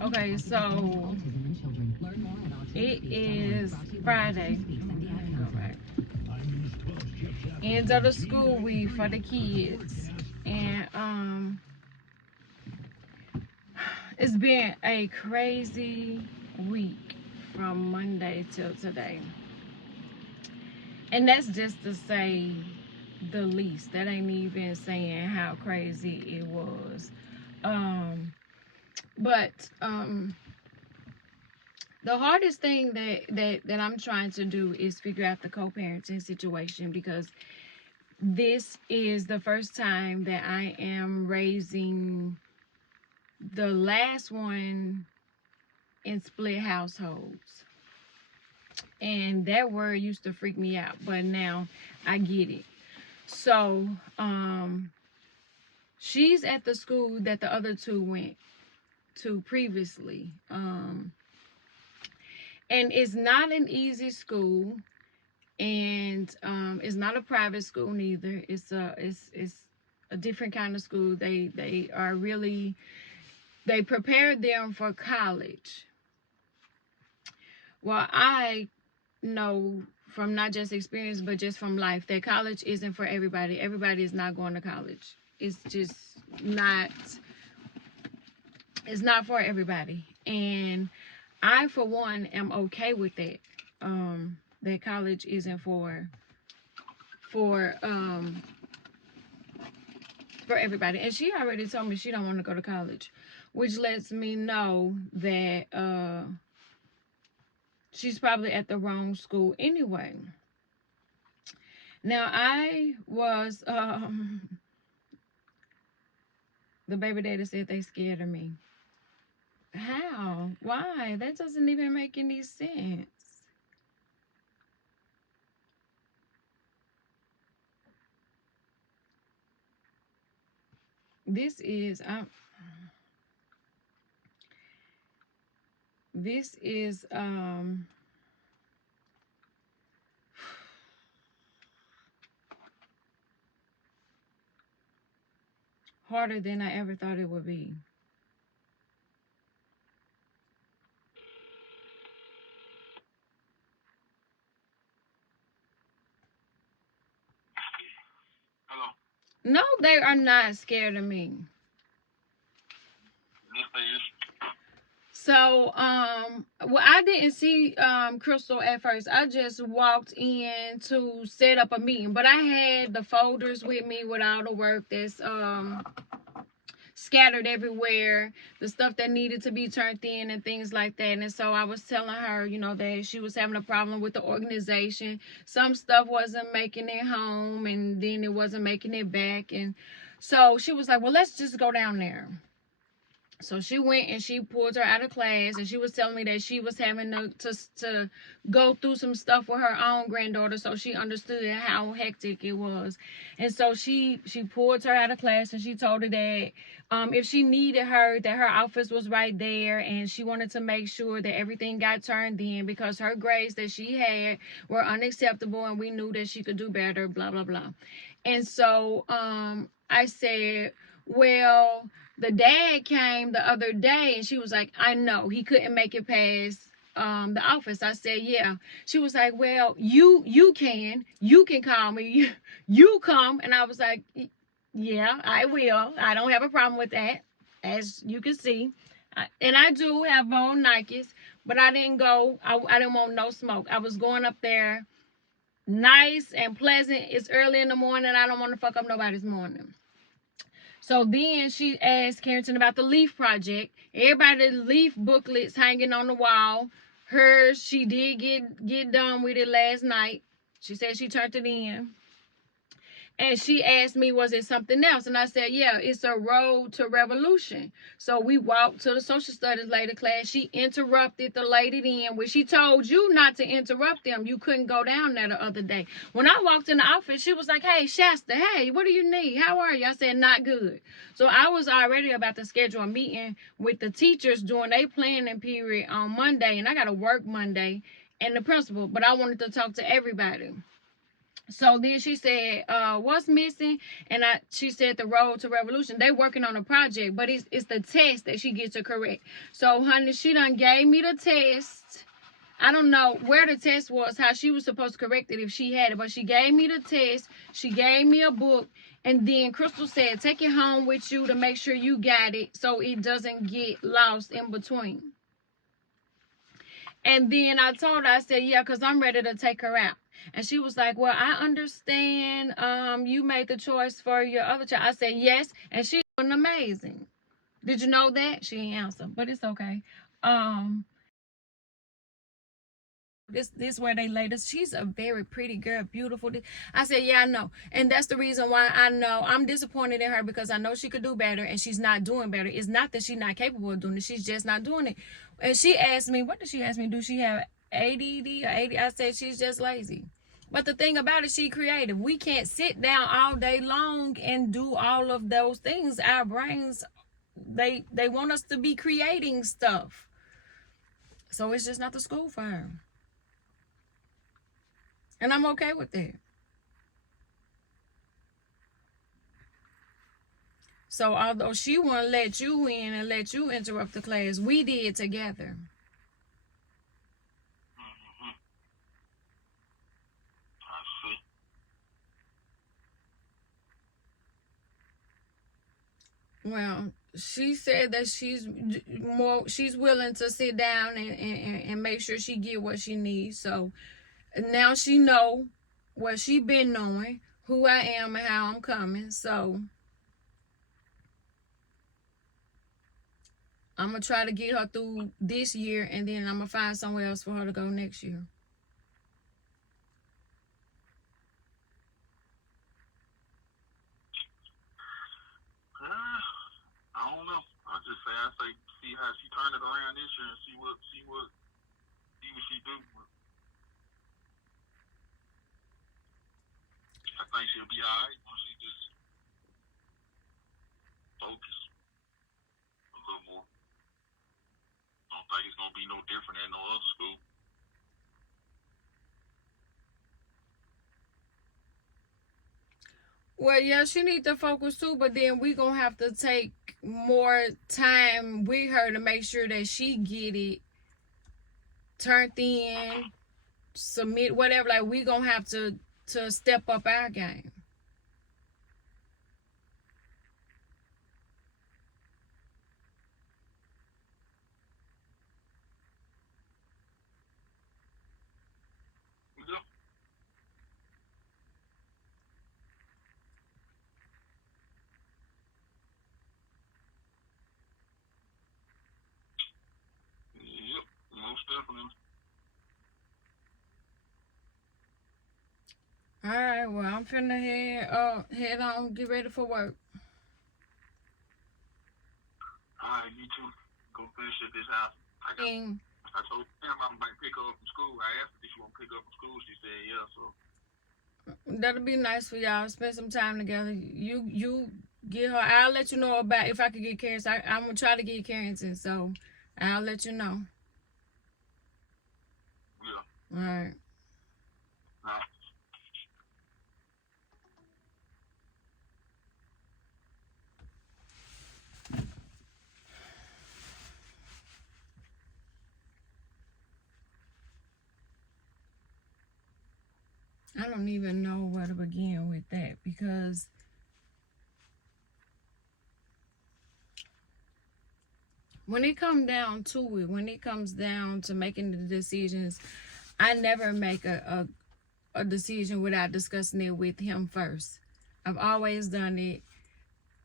Okay, so it is Friday. All right. End of the school week for the kids. And it's been a crazy week from Monday till today. And that's just to say the least. That ain't even saying how crazy it was. But the hardest thing that I'm trying to do is figure out the co-parenting situation, because this is the first time that I am raising the last one in split households. And that word used to freak me out, but now I get it. So, she's at the school that the other two went to previously. And it's not an easy school, and it's not a private school neither. It's a different kind of school. They are really, they prepared them for college. Well, I know from not just experience but just from life that college isn't for everybody. Everybody is not going to college. It's just not, it's not for everybody. And I, for one, am okay with that. That college isn't for everybody. And she already told me she don't want to go to college, which lets me know that she's probably at the wrong school anyway. Now, I was the baby daddy said they scared of me. How? Why? That doesn't even make any sense. This is this is harder than I ever thought it would be. Hello. No, they are not scared of me. Yes, they is. So, well, I didn't see Crystal at first. I just walked in to set up a meeting, but I had the folders with me with all the work that's scattered everywhere, the stuff that needed to be turned in and things like that. And so I was telling her, you know, that she was having a problem with the organization. Some stuff wasn't making it home, and then it wasn't making it back. And so she was like, well, let's just go down there. So she went and she pulled her out of class, and she was telling me that she was having to go through some stuff with her own granddaughter, so she understood how hectic it was. And so she pulled her out of class, and she told her that if she needed her, that her office was right there, and she wanted to make sure that everything got turned in because her grades that she had were unacceptable, and we knew that she could do better, blah blah blah. And so I said, well, the dad came the other day, and she was like, I know he couldn't make it past the office. I said, yeah. She was like, well, you can call me, you come. And I was like, yeah, I will. I don't have a problem with that, as you can see. And I do have my own Nikes, but I didn't go. I didn't want no smoke. I was going up there nice and pleasant. It's early in the morning. I don't want to fuck up nobody's morning. So then she asked Carrington about the Leaf Project. Everybody, Leaf booklets hanging on the wall. Hers, she did get done with it last night. She said she turned it in. And she asked me, was it something else? And I said, yeah, it's a road to revolution. So we walked to the social studies lady class. She interrupted the lady then, where she told you not to interrupt them. You couldn't go down there the other day. When I walked in the office, she was like, hey, Shasta, hey, what do you need? How are you? I said, not good. So I was already about to schedule a meeting with the teachers during their planning period on Monday. And I got to work Monday, and the principal. But I wanted to talk to everybody. So then she said, what's missing? And she said the road to revolution. They working on a project, but it's the test that she gets to correct. So honey, she done gave me the test. I don't know where the test was, how she was supposed to correct it if she had it, but she gave me the test. She gave me a book, and then Crystal said, take it home with you to make sure you got it so it doesn't get lost in between. And then I told her, I said, yeah, because I'm ready to take her out. And she was like, well, I understand you made the choice for your other child. I said, yes, and she's doing amazing. Did you know that? She didn't answer, but it's okay. This where they laid us. She's a very pretty girl, beautiful. I said, yeah, I know. And that's the reason why I know I'm disappointed in her, because I know she could do better and she's not doing better. It's not that she's not capable of doing it. She's just not doing it. And she asked me, what did she ask me? Do she have ADD or AD? I said, she's just lazy. But the thing about it, she creative. We can't sit down all day long and do all of those things. Our brains, they want us to be creating stuff. So it's just not the school for her. And I'm okay with that. So although she wouldn't let you in and let you interrupt the class, we did together. Well, she said that she's willing to sit down and make sure she get what she needs. So now she know what she been knowing, who I am and how I'm coming. So I'm going to try to get her through this year, and then I'm going to find somewhere else for her to go next year. I don't know. I say, see how she turned it around this year and see what she do. I think she'll be all right once she just focus a little more. I don't think it's gonna be no different than no other school. Well, yeah, she needs to focus too, but then we gonna have to take more time with her to make sure that she get it turned in, submit, whatever. Like, we gonna have to step up our game. Yep, most definitely. All right, well, I'm finna head on, get ready for work. All right, you too. Go finish at this house. I told him I might pick her up from school. I asked her if she want to pick her up from school. She said yeah, so. That'll be nice for y'all. Spend some time together. You get her. I'll let you know about if I could get Carrington. I'm gonna try to get Carrington, so I'll let you know. Yeah. All right. I don't even know where to begin with that, because when it comes down to making the decisions, I never make a decision without discussing it with him first. I've always done it.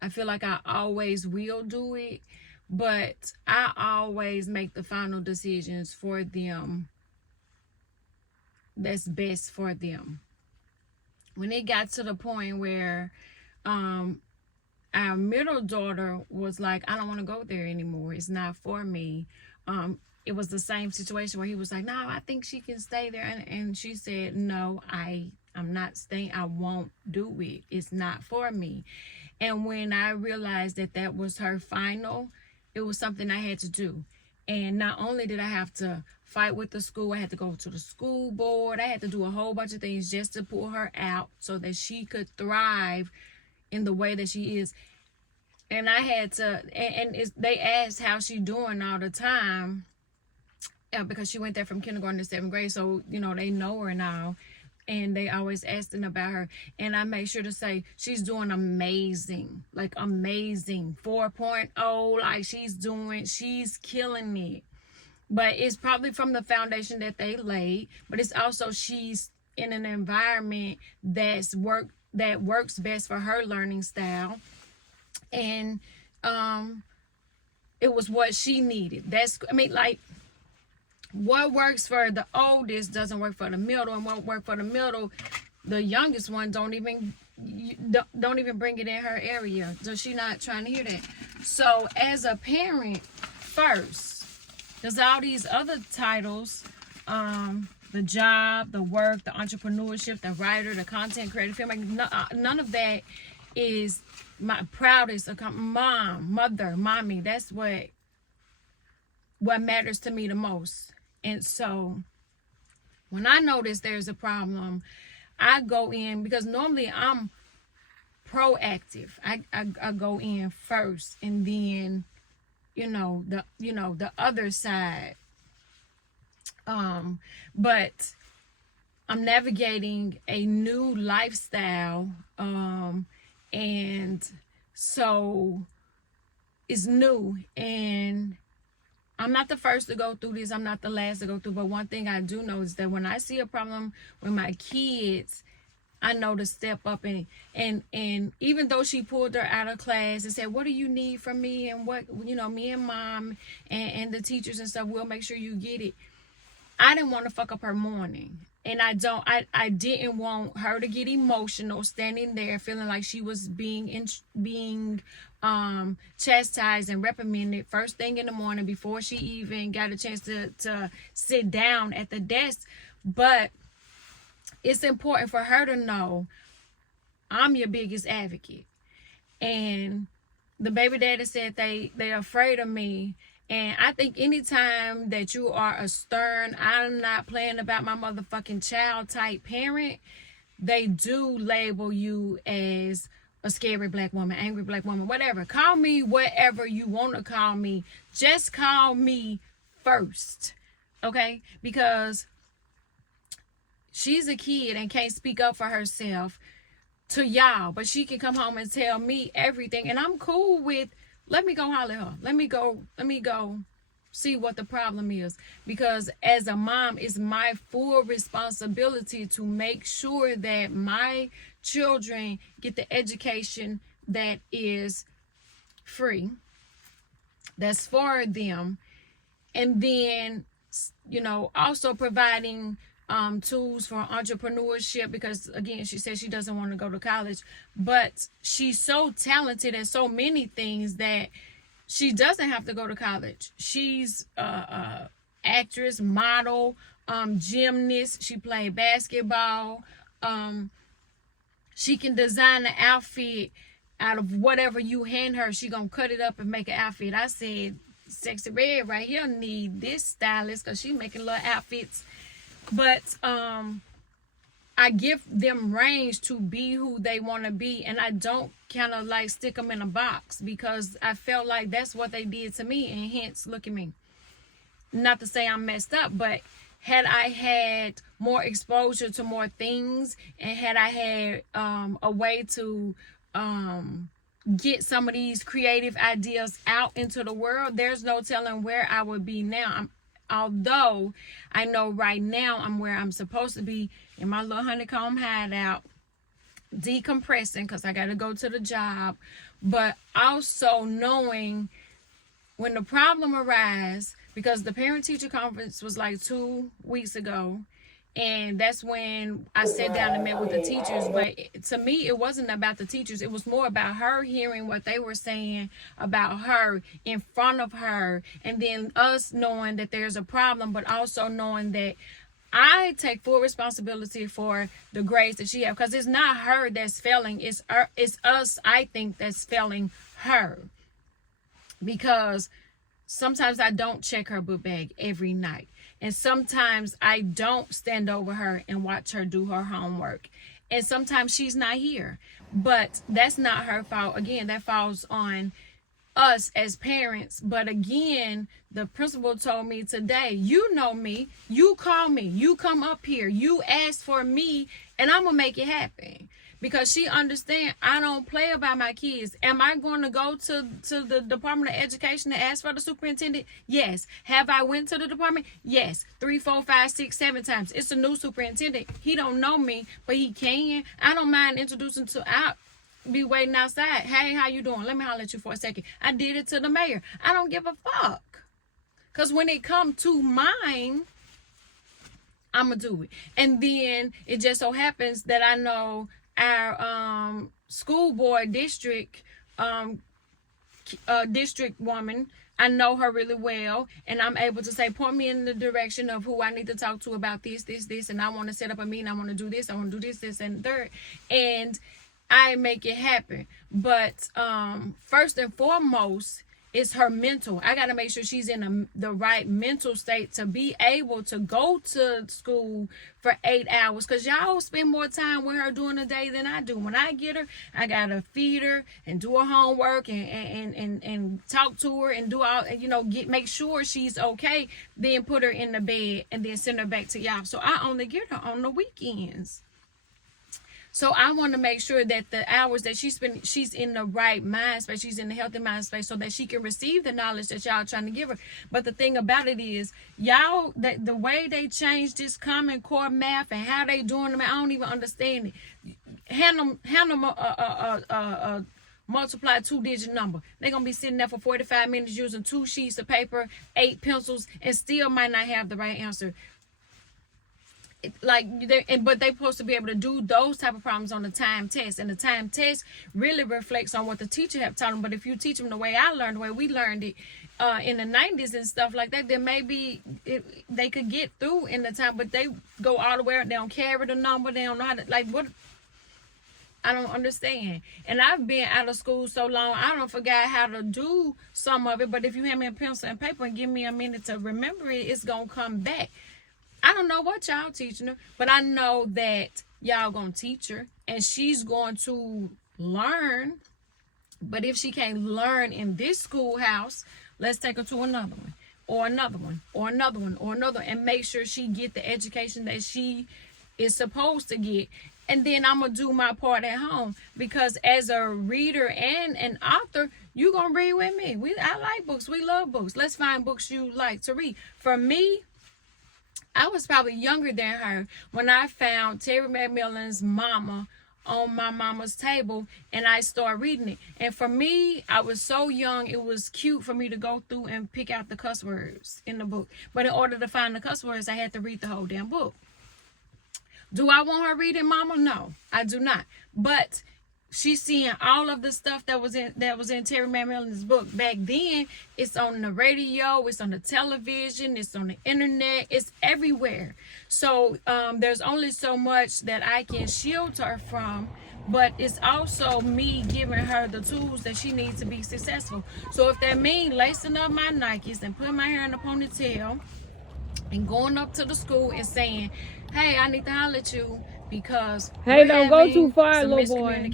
I feel like I always will do it, but I always make the final decisions for them that's best for them. When it got to the point where our middle daughter was like, I don't want to go there anymore, it's not for me, it was the same situation where he was like, no, I think she can stay there, and she said, no, I'm not staying. I won't do it. It's not for me. And when I realized that was her final, it was something I had to do. And not only did I have to fight with the school. I had to go to the school board. I had to do a whole bunch of things just to pull her out so that she could thrive in the way that she is. And I had to, they asked how she doing all the time, because she went there from kindergarten to 7th grade. So, you know, they know her now. And they always asking about her. And I made sure to say, she's doing amazing. Like, amazing. 4.0, like, she's killing it. But it's probably from the foundation that they laid. But it's also she's in an environment that works best for her learning style. And it was what she needed. What works for the oldest doesn't work for the middle, and what works for the middle, the youngest one don't even bring it in her area. So she's not trying to hear that. So as a parent first, there's all these other titles, the job, the work, the entrepreneurship, the writer, the content creator, filmmaker. None of that is my proudest. Mother, mommy. That's what matters to me the most. And so when I notice there's a problem, I go in, because normally I'm proactive. I go in first, and then the other side. But I'm navigating a new lifestyle, and so it's new, and I'm not the first to go through this. I'm not the last to go through. But one thing I do know is that when I see a problem with my kids, I know to step up, and even though she pulled her out of class and said, "What do you need from me?" and what, me and mom and the teachers and stuff, we'll make sure you get it. I didn't want to fuck up her morning. And I didn't want her to get emotional standing there feeling like she was being chastised and reprimanded first thing in the morning before she even got a chance to sit down at the desk. But it's important for her to know I'm your biggest advocate. And the baby daddy said they're afraid of me. And I think anytime that you are a stern, I'm not playing about my motherfucking child type parent, they do label you as a scary black woman, angry black woman, whatever. Call me whatever you want to call me. Just call me first, okay? Because she's a kid and can't speak up for herself to y'all, but she can come home and tell me everything. And I'm cool with, let me go holler at her. Let me go see what the problem is. Because as a mom, it's my full responsibility to make sure that my children get the education that is free, that's for them. And then, also providing tools for entrepreneurship, because again, she said she doesn't want to go to college, but she's so talented in so many things that she doesn't have to go to college. She's actress, model, gymnast. She played basketball. She can design an outfit out of whatever you hand her. She gonna cut it up and make an outfit. I said, Sexy Red right here need this stylist, because she making little outfits. But I give them range to be who they want to be, and I don't kind of like stick them in a box, because I felt like that's what they did to me, and hence, look at me. Not to say I'm messed up, but had I had more exposure to more things, and had I had a way to get some of these creative ideas out into the world, there's no telling where I would be now. Although I know right now I'm where I'm supposed to be, in my little honeycomb hideout, decompressing because I got to go to the job, but also knowing when the problem arises, because the parent-teacher conference was like 2 weeks ago, and that's when I sat down and met with the teachers. But to me, it wasn't about the teachers. It was more about her hearing what they were saying about her in front of her, and then us knowing that there's a problem, but also knowing that I take full responsibility for the grades that she has, because it's not her that's failing. It's us, I think, that's failing her, because sometimes I don't check her book bag every night. And sometimes I don't stand over her and watch her do her homework. And sometimes she's not here. But that's not her fault. Again, that falls on us as parents. But again, the principal told me today, you know me, you call me, you come up here, you ask for me, and I'm gonna make it happen. Because she understands I don't play about my kids. Am I going to go to the Department of Education to ask for the superintendent? Yes. Have I went to the department? Yes. 3, 4, 5, 6, 7 times. It's a new superintendent. He don't know me, but he can. I don't mind introducing to out. Be waiting outside. Hey, how you doing? Let me holler at you for a second. I did it to the mayor. I don't give a fuck. Because when it come to mine, I'm going to do it. And then it just so happens that I know our school board district district woman. I know her really well, and I'm able to say, point me in the direction of who I need to talk to about this, and I want to set up a meeting. I want to do this. I want to do this, and third. And I make it happen. But first and foremost, it's her mental. I got to make sure she's in the right mental state to be able to go to school for 8 hours. Because y'all spend more time with her during the day than I do. When I get her, I got to feed her and do her homework and talk to her and do all, make sure she's okay. Then put her in the bed and then send her back to y'all. So I only get her on the weekends. So I want to make sure that the hours that she's in the right mind space, she's in the healthy mind space, so that she can receive the knowledge that y'all trying to give her. But the thing about it is, y'all, the way they changed this Common Core math and how they doing them, I don't even understand it. Hand them multiply 2-digit number. They're going to be sitting there for 45 minutes using 2 sheets of paper, 8 pencils, and still might not have the right answer. But they're supposed to be able to do those type of problems on the time test, and the time test really reflects on what the teacher have taught them. But if you teach them the way I learned, the way we learned it in the 90s and stuff like that, then maybe they could get through in the time. But they go all the way up. They don't carry the number. They don't know how to, what. I don't understand. And I've been out of school so long, I don't forget how to do some of it. But if you hand me a pencil and paper and give me a minute to remember it, it's going to come back. I don't know what y'all teaching her, but I know that y'all gonna teach her and she's going to learn. But if she can't learn in this schoolhouse, let's take her to another one, or another one, or another one, or another one, and make sure she get the education that she is supposed to get. And then I'm gonna do my part at home, because as a reader and an author, you gonna read with me. I like books. We love books. Let's find books you like to read. For me, I was probably younger than her when I found Terry McMillan's Mama on my mama's table, and I started reading it. And for me, I was so young, it was cute for me to go through and pick out the cuss words in the book. But in order to find the cuss words, I had to read the whole damn book. Do I want her reading Mama? No, I do not. But she's seeing all of the stuff that was in Terry McMillan's book. Back then, it's on the radio, it's on the television, it's on the internet, it's everywhere. So there's only so much that I can shield her from, but it's also me giving her the tools that she needs to be successful. So if that means lacing up my Nikes and putting my hair in a ponytail and going up to the school and saying, hey, I need to holler at you, because don't go too far, little boy.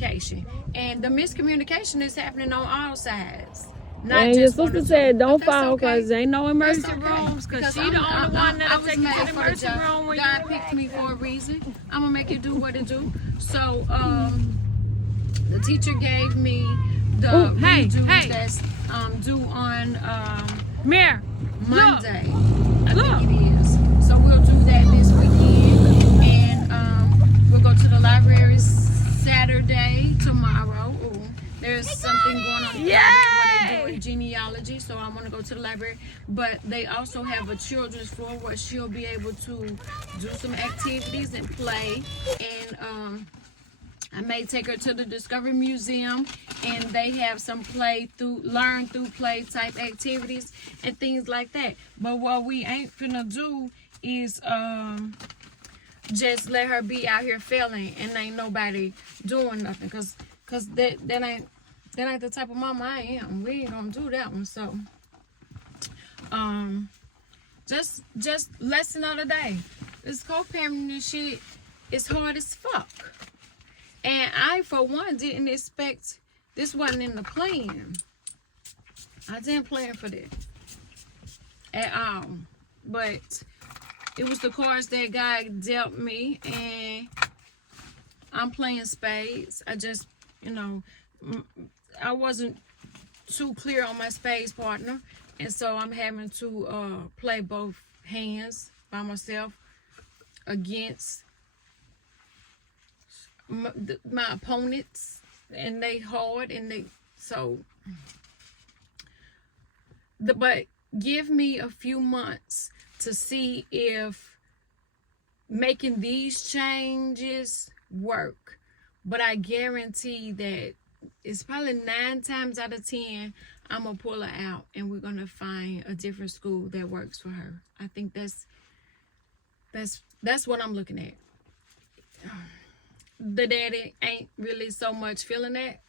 And the miscommunication is happening on all sides. And your sister said don't fall, because ain't no emergency rooms, because she the only one that'll take you to the emergency room when God picked me for a reason. I'm gonna make it do what it do. So the teacher gave me the redo that's due on Monday. I think it is. So we'll do that this weekend, and we'll go to the library Saturday tomorrow. Ooh, there's something going on in the library where they're doing genealogy, so I want to go to the library. But they also have a children's floor where she'll be able to do some activities and play. And I may take her to the Discovery Museum, and they have some learn through play type activities and things like that. But what we ain't finna do is just let her be out here failing and ain't nobody doing nothing, cause that ain't the type of mama I am. We ain't gonna do that one. So Just lesson of the day. This co-parenting shit is hard as fuck. And I, for one, didn't expect, this wasn't in the plan. I didn't plan for that at all. But it was the cards that God dealt me, and I'm playing spades. I just, I wasn't too clear on my spades partner, and so I'm having to play both hands by myself against my opponents, and they hard, and they but give me a few months to see if making these changes work. But I guarantee that it's probably 9 times out of 10 I'm gonna pull her out, and we're gonna find a different school that works for her. I think that's what I'm looking at. The daddy ain't really so much feeling that,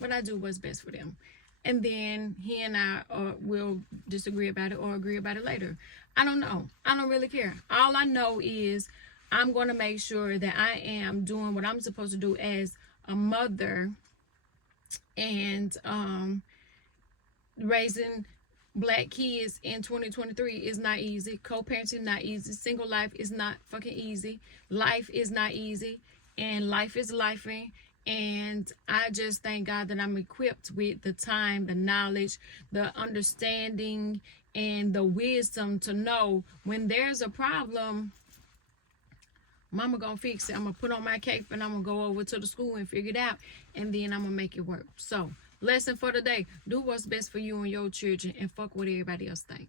but I do what's best for them. And then he and I will disagree about it or agree about it later. I don't know. I don't really care. All I know is I'm going to make sure that I am doing what I'm supposed to do as a mother, and raising black kids in 2023 is not easy. Co-parenting not easy. Single life is not fucking easy. Life is not easy, and life is lifing. And I just thank God that I'm equipped with the time, the knowledge, the understanding, and the wisdom to know when there's a problem, mama gonna fix it. I'm gonna put on my cape and I'm gonna go over to the school and figure it out, and then I'm gonna make it work. So, lesson for today: do what's best for you and your children, and fuck what everybody else think.